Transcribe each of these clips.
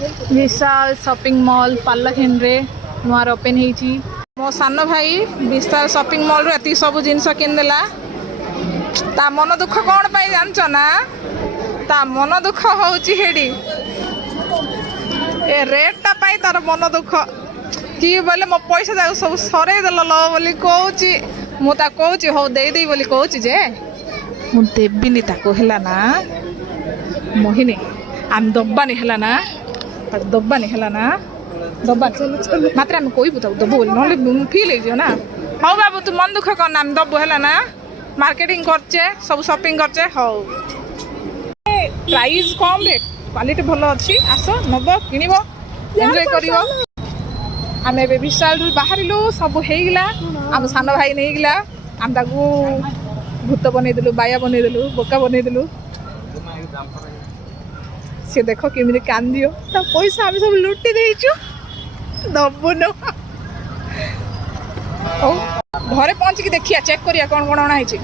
विशाल shopping mall पार्लखिन रे noir open होईची मो सान भाई विशाल शॉपिंग मॉल रे एति सब जिनस किनदेला ता मन दुख कौन पाई जानछ ना ता मन दुख होउची हेडी ए रेट ता पाई तार मन दुख कि बोले मो पैसा जाऊ सब सरे देल लो बोली कहूची मु ता कहूची हो दे दे बोली कहूची जे मु देबिनी ताको हैला ना मोहिनी आम दब्बानी हैला ना दब्बानी हैला ना दब्बा मात्र आम कहबू तो दबो बोली नले फील हो ना हो बाबू तू मन दुख कर आम दबो हैला ना मार्केटिंग करचे सब शॉपिंग करचे हो प्राइस कम रेट क्वालिटी भल अच्छी आस नब किणव एंजॉय करिवो आमे बे विशाल रु बाहरिलु सब हेइगला आम सान भाई नेइगला आम ताकू भूत बनै देलु बाया बनै देलु बोका बनै देलु से देखो केमिति कांदियो ता पैसा आमे सब लुटी देइछु दबो न ओ घरे पहुंच के देखिया चेक करिया कोन कोन आना हिची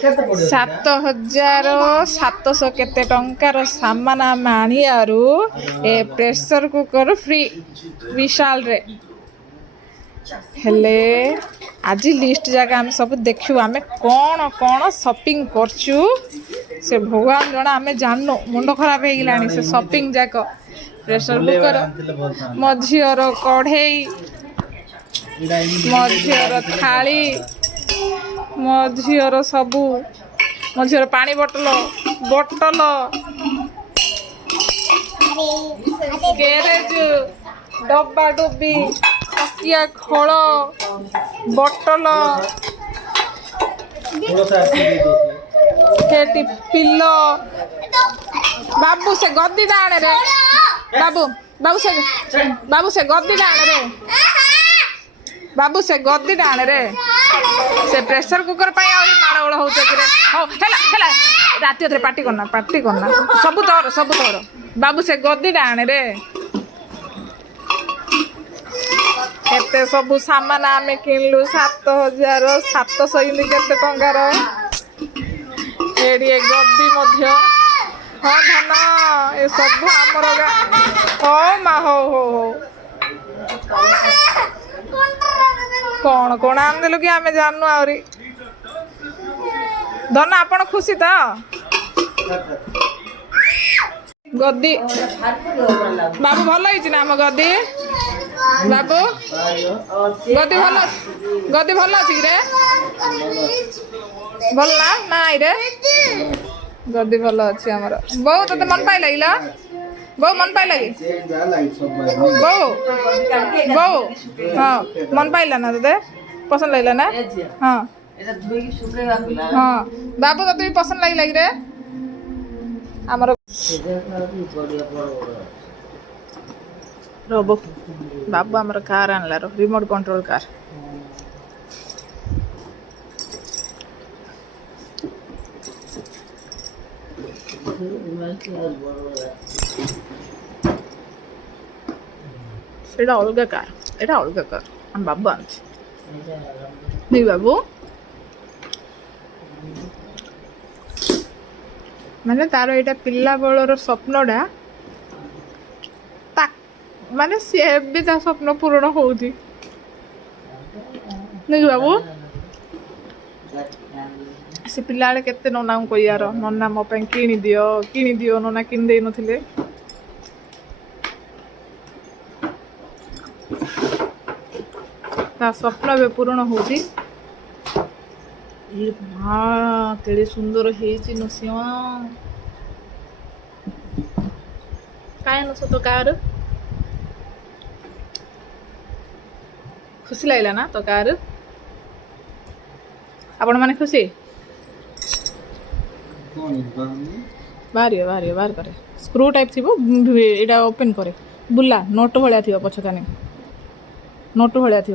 7,700 केते टंकार सामान आम आनियारू ए प्रेशर कुकर फ्री विशाल रे हेले आज लिस्ट जगह आम सब देखु आम कौन कौन शॉपिंग करचु से भगवान जना आम जानू मुंड खराब हो गलानी से शॉपिंग जाक प्रेशर कुकर मो झीर कढ़ई मो झीर थाली मो झीर सबू मो झीर पानी बोतल बोतल गैरेज डब्बा डुब्बी तकिया खोल बोतल पिलो बाबू से गद्दी डाणे रे बाबू बाबू से गद्दी डाणे रे बाबू से गद्दी डाणे रे से प्रेशर कुकर पाई आउरी माड़गोळ होउछ कि रे हो हेला हेला राती अधरे पार्टी करना सब तोर बाबू से गद्दी डाणे रे एते सब सामान आमे किनलु 7,700 केते टंकार एडी गद्दी मध्य हाँ धन ए सब आमर हो मा हो कौन कौन आम देलु कि आमे जानू आउरी धन आपण खुशी तो गद्दी बाबू भल होइछि ना हम गद्दी बाबू गद्दी भल अछि रे भल ना नाइ रे गद्दी भल अछि हमर बहु तते मन पाइ लागिला बहु मन पाइ लागी बहु हाँ मन पाइला ना तते पसंद लागला ना हाँ हाँ बाबू तते भी पसंद लागी रे हमर रोबो बाबू आमर कार आनला रिमोट कंट्रोल कार सेटा अलग कार एटा अलग कार हम बाबू आनछि नहीं बाबू माने तार एटा पिल्ला बळर स्वप्नडा माने सी भी ता स्वप्न पूर्ण होउथि नहीं बाबू से पिला केते नना को यार नना मो पे किनी दियो नना किन दे नथिले ता स्वप्न बे पूर्ण होउथि ये हाँ केड़े सुंदर हेछि नसिया काय नस तो कार खुशी लागला ना तो कार आपण माने खुशी बाहर करे स्क्रू टाइप थी एटा ओपन करे बुला नोट भलिया थी पछकाने नोट भलिया थी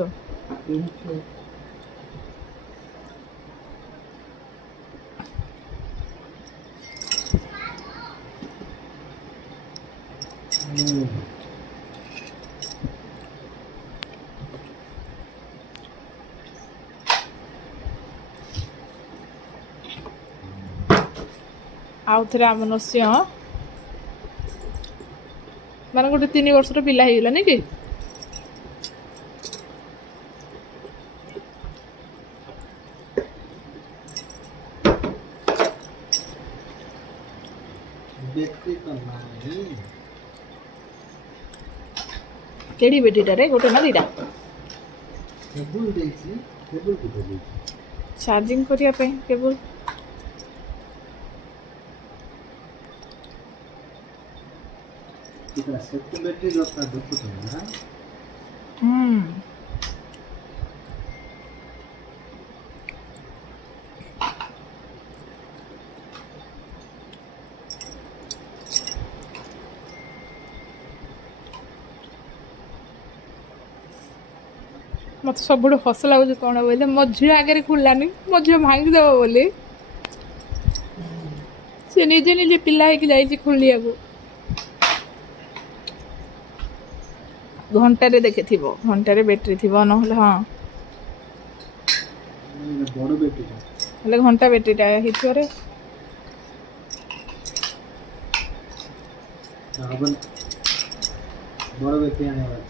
आउ थे आम नस्य ମାନେ ଗୋଟେ 3 ବର୍ଷର ପିଲା ହେଇଗଲା ନାଇଁ କି? बैटरी तो नहीं केड़ी बेटीटारे गोटे ना दीटा केबल देछि केबल को देछि चार्जिंग करिया पे केबल इतना सेट बैटरी दरकार देखो तो ना मत सब हस लगुच कौन बोले मो झी आगे खोलानी मो झी भांगीदेव बोली से निजे निजे पिला है खोलिया को घंटे देखे थी घंटे बैटेरी थी ना हाँ बड़ बैटरी हेले घंटा बैटेरीटा हिथरे बड़ बैटरी आने वाला